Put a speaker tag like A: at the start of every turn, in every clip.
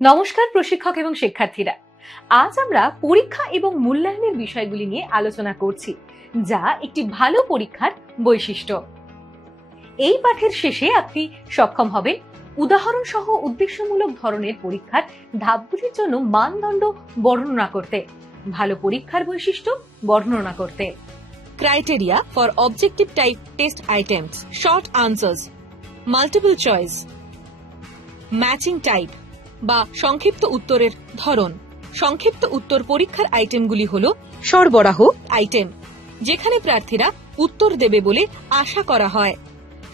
A: নমস্কার প্রশিক্ষক এবং শিক্ষার্থীরা। আজ আমরা পরীক্ষা এবং মূল্যায়নের বিষয়গুলি নিয়ে আলোচনা করছি, যা একটি ভালো পরীক্ষার বৈশিষ্ট্য। এই পাঠের শেষে আপনি সক্ষম হবেন উদাহরণ সহ উদ্দেশ্যমূলক ধরনের পরীক্ষার ধাপগুলির জন্য মানদণ্ড বর্ণনা করতে, ভালো পরীক্ষার বৈশিষ্ট্য বর্ণনা করতে।
B: Criteria for objective type test items short answers multiple choice matching type বা সংক্ষিপ্ত উত্তরের ধরন। সংক্ষিপ্ত উত্তর পরীক্ষার আইটেমগুলি হল সরবরাহ আইটেম যেখানে প্রার্থীরা উত্তর দেবে বলে আশা করা হয়।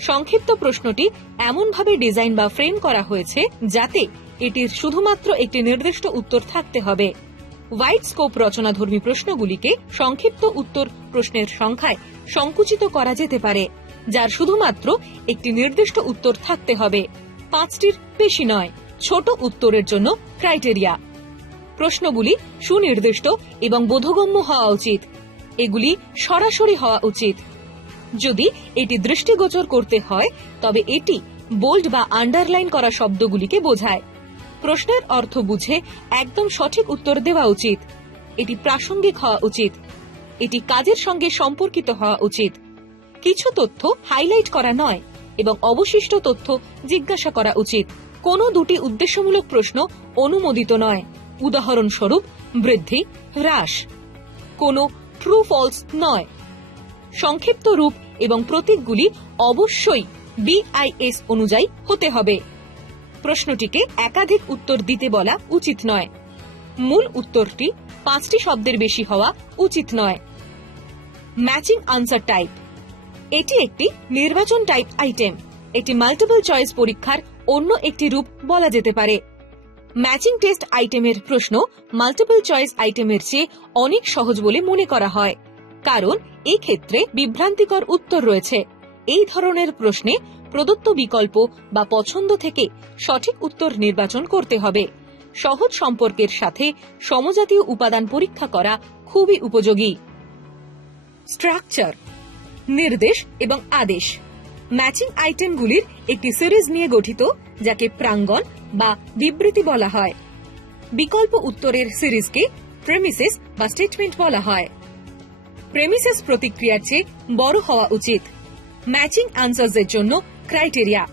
B: সংক্ষিপ্ত প্রশ্নটি এমনভাবে ডিজাইন বা ফ্রেম করা হয়েছে যাতে এটির শুধুমাত্র একটি নির্দিষ্ট উত্তর থাকতে হবে। ওয়াইড স্কোপ রচনাধর্মী প্রশ্নগুলিকে সংক্ষিপ্ত উত্তর প্রশ্নের সংখ্যায় সংকুচিত করা যেতে পারে, যার শুধুমাত্র একটি নির্দিষ্ট উত্তর থাকতে হবে। পাঁচটির বেশি নয়। ছোট উত্তরের জন্য ক্রাইটেরিয়া। প্রশ্নগুলি সুনির্দিষ্ট এবং বোধগম্য হওয়া উচিত। এগুলি সরাসরি হওয়া উচিত। যদি এটি দৃষ্টিগোচর করতে হয়, তবে এটি বোল্ড বা আন্ডারলাইন করা শব্দগুলিকে বোঝায়। প্রশ্নের অর্থ বুঝে একদম সঠিক উত্তর দেওয়া উচিত। এটি প্রাসঙ্গিক হওয়া উচিত। এটি কাজের সঙ্গে সম্পর্কিত হওয়া উচিত। কিছু তথ্য হাইলাইট করা নয় এবং অবশিষ্ট তথ্য জিজ্ঞাসা করা উচিত। কোনো দুটি উদ্দেশ্যমূলক প্রশ্ন অনুমোদিত নয়। উদাহরণস্বরূপ, বৃদ্ধি, হ্রাস। কোনো ট্রু ফলস নয়। সংক্ষিপ্ত রূপ এবং প্রতীকগুলি অবশ্যই বিআইএস অনুযায়ী হতে হবে। প্রশ্নটিকে একাধিক উত্তর দিতে বলা উচিত নয়। মূল উত্তরটি পাঁচটি শব্দের বেশি হওয়া উচিত নয়। Matching answer type. এটি একটি নির্বাচন টাইপ আইটেম। এটি মাল্টিপল চয়েস পরীক্ষার অন্য একটি রূপ বলা যেতে পারে। ম্যাচিং টেস্ট আইটেমের প্রশ্ন মাল্টিপল চয়েস আইটেমের চেয়ে অনেক সহজ বলে মনে করা হয়। কারণ ক্ষেত্রে বিভ্রান্তিকর উত্তর রয়েছে। এই ধরনের প্রশ্নে প্রদত্ত বিকল্প বা পছন্দ থেকে সঠিক উত্তর নির্বাচন করতে হবে। সহজ সম্পর্কের সাথে সমজাতীয় উপাদান পরীক্ষা করা খুবই উপযোগী। স্ট্রাকচার, নির্দেশ এবং আদেশ। ম্যাচিং আইটেমগুলির একটি সিরিজ নিয়ে গঠিত, যাকে প্রাঙ্গণ বা বিবৃতি বলা হয়। বিকল্প উত্তরের সিরিজকে প্রেমিসেস বা স্টেটমেন্ট বলা হয়। প্রেমিসেস প্রতিক্রিয়ার চেয়ে বড় হওয়া উচিত। ম্যাচিং আনসার্সের জন্য ক্রাইটেরিয়া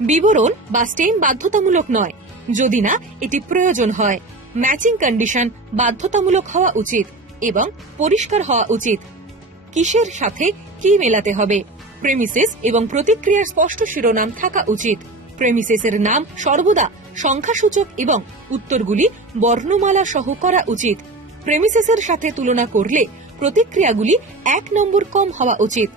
B: বিবরণ বা স্টেম বাধ্যতামূলক নয়। যদি না, এটি প্রয়োজন হয়। ম্যাচিং কন্ডিশন বাধ্যতামূলক হওয়া উচিত এবং পরিষ্কার হওয়া উচিত। কিসের সাথে কি মেলাতে হবে? প্রেমিসিস এবং প্রতিক্রিয়ার স্পষ্ট শিরোনাম থাকা উচিত। প্রেমিসিসের নাম সর্বদা সংখ্যাসূচক এবং উত্তরগুলি বর্ণমালা সহ করা উচিত। প্রেমিসিসের সাথে তুলনা করলে প্রতিক্রিয়াগুলি এক নম্বর কম হওয়া উচিত।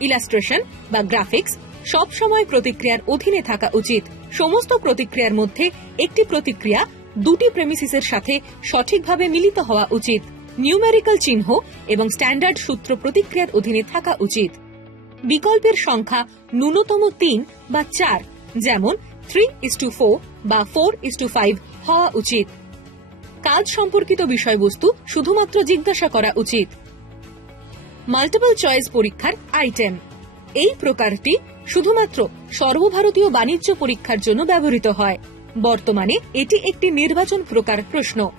B: ইলাস্ট্রেশন বা গ্রাফিক্স সব সময় প্রতিক্রিয়ার অধীনে থাকা উচিত। সমস্ত প্রতিক্রিয়ার মধ্যে একটি প্রতিক্রিয়া দুটি প্রেমিসিসের সাথে সঠিকভাবে মিলিত হওয়া উচিত। নিউমেরিক্যাল চিহ্ন এবং স্ট্যান্ডার্ড সূত্র প্রতিক্রিয়ার অধীনে থাকা উচিত। বিকল্পের সংখ্যা ন্যূনতম তিন বা চার, যেমন থ্রি ইস টু ফোর বা ফোর ইস টু ফাইভ হওয়া উচিত। কাজ সম্পর্কিত বিষয়বস্তু শুধুমাত্র জিজ্ঞাসা করা উচিত। মাল্টিপল চয়েস পরীক্ষার আইটেম এই প্রকারটি শুধুমাত্র সর্বভারতীয় বাণিজ্য পরীক্ষার জন্য ব্যবহৃত হয়। বর্তমানে এটি একটি নির্বাচন প্রকার প্রশ্ন।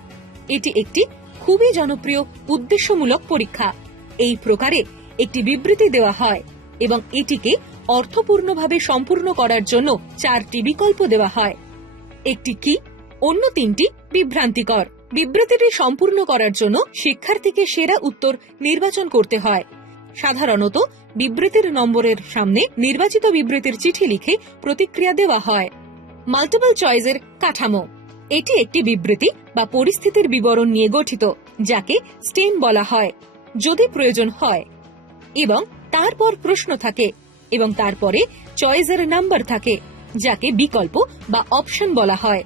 B: এটি একটি খুবই জনপ্রিয়, উদ্দেশ্যমূলক পরীক্ষা। এই প্রকারে একটি বিবৃতি দেওয়া হয়। এবং এটিকে অর্থপূর্ণভাবে সম্পূর্ণ করার জন্য চারটি বিকল্প দেওয়া হয়। একটি কি? অন্য তিনটি বিভ্রান্তিকর। বিবৃতিটি সম্পূর্ণ করার জন্য শিক্ষার্থীকে সেরা উত্তর নির্বাচন করতে হয়। সাধারণত বিবৃতির নম্বরের সামনে নির্বাচিত বিবৃতির চিঠি লিখে প্রতিক্রিয়া দেওয়া হয়। মাল্টিপল চয়েসের কাঠামো। এটি একটি বিবৃতি বা পরিস্থিতির বিবরণ নিয়ে গঠিত, যাকে স্টেম বলা হয়, যদি প্রয়োজন হয়। এবং তারপর প্রশ্ন থাকে এবং তারপরে চয়েসের নাম্বার থাকে, যাকে বিকল্প বা অপশন বলা হয়।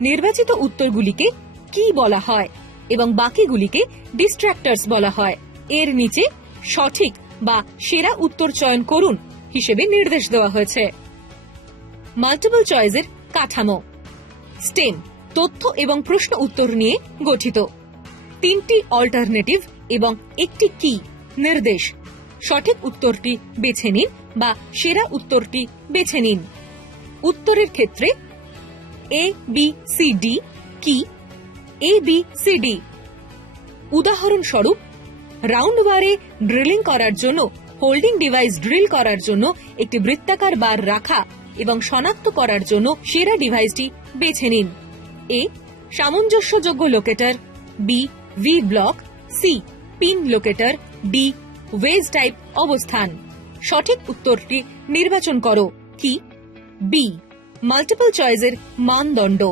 B: নির্বাচিত উত্তরগুলিকে কি বলা হয় এবং বাকিগুলিকে ডিস্ট্রাক্টরস বলা হয়। এর নিচে সঠিক বা সেরা উত্তর চয়ন করুন হিসেবে নির্দেশ দেওয়া হয়েছে। মাল্টিপল চয়েসের কাঠামো। স্টেম, তথ্য এবং প্রশ্ন উত্তর নিয়ে গঠিত। তিনটি অল্টারনেটিভ এবং একটি কি নির্দেশ। সঠিক উত্তরটি বেছে নিন বা সেরা উত্তরটি বেছে নিন। উত্তরের ক্ষেত্রে এ বি সি ডি কি? এ বি সি ডি উদাহরণস্বরূপ, রাউন্ড বারে ড্রিলিং করার জন্য, হোল্ডিং ডিভাইস ড্রিল করার জন্য একটি বৃত্তাকার বার রাখা এবং শনাক্ত করার জন্য সেরা ডিভাইসটি বেছে নিন। A সামঞ্জস্যযোগ্য locator. B V block C pin locator D wedge type অবস্থান। সঠিক উত্তরটি নির্বাচন করো। কি? বি মাল্টিপল চয়েসের মানদণ্ড।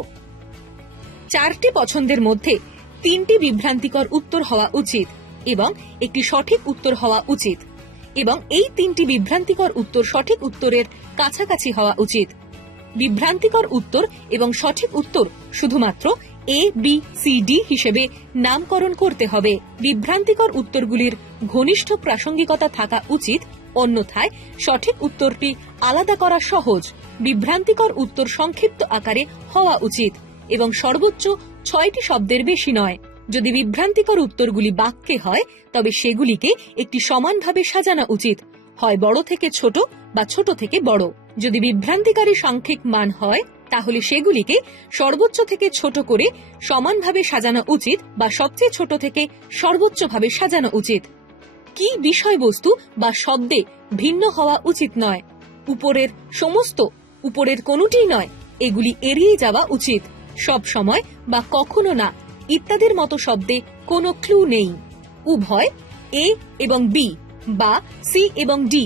B: চারটি পছন্দের মধ্যে তিনটি বিভ্রান্তিকর উত্তর হওয়া উচিত এবং একটি সঠিক উত্তর হওয়া উচিত এবং এই তিনটি বিভ্রান্তিকর উত্তর সঠিক উত্তরের কাছাকাছি হওয়া উচিত। বিভ্রান্তিকর উত্তর এবং সঠিক উত্তর শুধুমাত্র এ বি সি ডি হিসেবে নামকরণ করতে হবে। বিভ্রান্তিকর উত্তরগুলির ঘনিষ্ঠ প্রাসঙ্গিকতা থাকা উচিত, অন্যথায় সঠিক উত্তরটি আলাদা করা সহজ। বিভ্রান্তিকর উত্তর সংক্ষিপ্ত আকারে হওয়া উচিত এবং সর্বোচ্চ ছয়টি শব্দের বেশি নয়। যদি বিভ্রান্তিকর উত্তরগুলি বাক্যে হয়, তবে সেগুলিকে একটি সমানভাবে সাজানো উচিত। হয় বড় থেকে ছোট বা ছোট থেকে বড়। যদি বিভ্রান্তিকারী সাংখ্যিক মান হয় তাহলে সেগুলিকে সর্বোচ্চ থেকে ছোট করে সমানভাবে সাজানো উচিত বা সবচেয়ে ছোট থেকে সর্বোচ্চভাবে সাজানো উচিত। কি বিষয়বস্তু বা শব্দে ভিন্ন হওয়া উচিত নয়? উপরের সমস্ত, উপরের কোনোটিই নয়, এগুলি এড়িয়ে যাওয়া উচিত। সব সময় বা কখনো না, ইত্যাদির মতো শব্দে কোনো ক্লু নেই। উভয়, এ এবং বি বা সি এবং ডি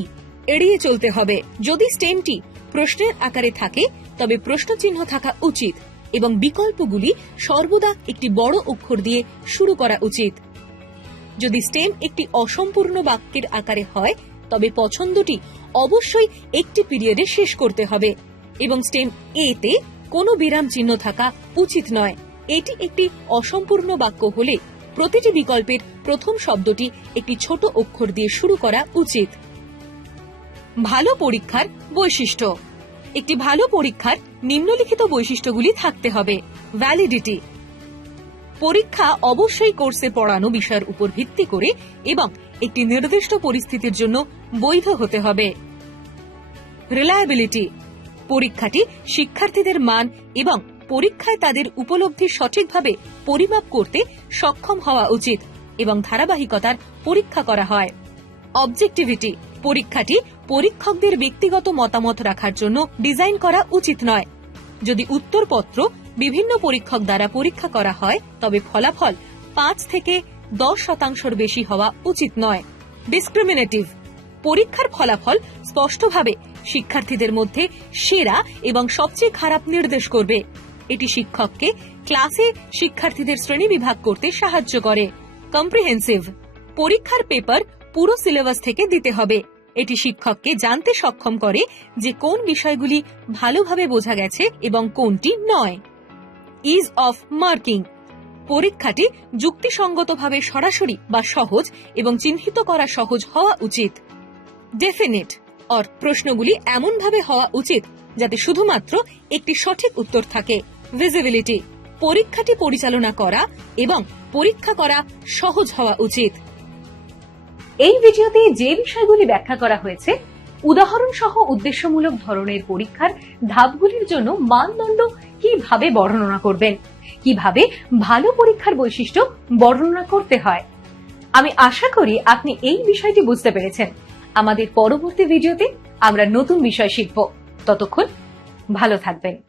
B: এড়িয়ে চলতে হবে। যদি স্টেমটি প্রশ্নের আকারে থাকে, তবে প্রশ্নচিহ্ন থাকা উচিত এবং বিকল্পগুলি সর্বদা একটি বড় অক্ষর দিয়ে শুরু করা উচিত। যদি স্টেম একটি অসম্পূর্ণ বাক্যের আকারে হয়, তবে পছন্দটি অবশ্যই একটি পিরিয়ডে শেষ করতে হবে এবং স্টেম এ তে কোনো বিরাম চিহ্ন থাকা উচিত নয়। এটি একটি অসম্পূর্ণ বাক্য হলে প্রতিটি বিকল্পের প্রথম শব্দটি একটি ছোট অক্ষর দিয়ে শুরু করা উচিত। ভালো পরীক্ষার বৈশিষ্ট্য একটি ভালো পরীক্ষার নিম্নলিখিত বৈশিষ্ট্যগুলি থাকতে হবে। ভ্যালিডিটি পরীক্ষা অবশ্যই কোর্সে পড়ানো বিষয়ের উপর ভিত্তি করে এবং একটি নির্দিষ্ট পরিস্থিতির জন্য বৈধ হতে হবে। রিলায়াবিলিটি পরীক্ষাটি শিক্ষার্থীদের মান এবং পরীক্ষায় তাদের উপলব্ধি সঠিকভাবে পরিমাপ করতে সক্ষম হওয়া উচিত এবং ধারাবাহিকতার পরীক্ষা করা হয়। অবজেক্টিভিটি পরীক্ষাটি পরীক্ষকদের ব্যক্তিগত মতামত রাখার জন্য ডিজাইন করা উচিত নয়। যদি উত্তরপত্র বিভিন্ন পরীক্ষক দ্বারা পরীক্ষা করা হয়, তবে ফলাফল পাঁচ থেকে দশ শতাংশের বেশি হওয়া উচিত নয়। ডিসক্রিমিনেটিভ পরীক্ষার ফলাফল স্পষ্টভাবে শিক্ষার্থীদের মধ্যে সেরা এবং সবচেয়ে খারাপ নির্দেশ করবে। এটি শিক্ষককে ক্লাসে শিক্ষার্থীদের শ্রেণি বিভাগ করতে সাহায্য করে। কম্প্রিহেন্সিভ পরীক্ষার পেপার পুরো সিলেবাস থেকে দিতে হবে। এটি শিক্ষককে জানতে সক্ষম করে যে কোন বিষয়গুলি ভালোভাবে বোঝা গেছে এবং কোনটি নয়। ইজ অফ মার্কিং পরীক্ষাটি যুক্তিসঙ্গতভাবে সরাসরি বা সহজ এবং চিহ্নিত করা সহজ হওয়া উচিত। ডেফিনিট অর প্রশ্নগুলি এমনভাবে হওয়া উচিত যাতে শুধুমাত্র একটি সঠিক উত্তর থাকে। ভিজিবিলিটি পরীক্ষাটি পরিচালনা করা এবং পরীক্ষা করা সহজ হওয়া উচিত।
A: এই ভিডিওতে যে বিষয়গুলি ব্যাখ্যা করা হয়েছে উদাহরণ সহ উদ্দেশ্যমূলক ধরনের পরীক্ষার ধাপগুলির জন্য মানদণ্ড কীভাবে বর্ণনা করবেন? কীভাবে ভালো পরীক্ষার বৈশিষ্ট্য বর্ণনা করতে হয়? আমি আশা করি আপনি এই বিষয়টি বুঝতে পেরেছেন। আমাদের পরবর্তী ভিডিওতে আমরা নতুন বিষয় শিখব। ততক্ষণ ভালো থাকবেন।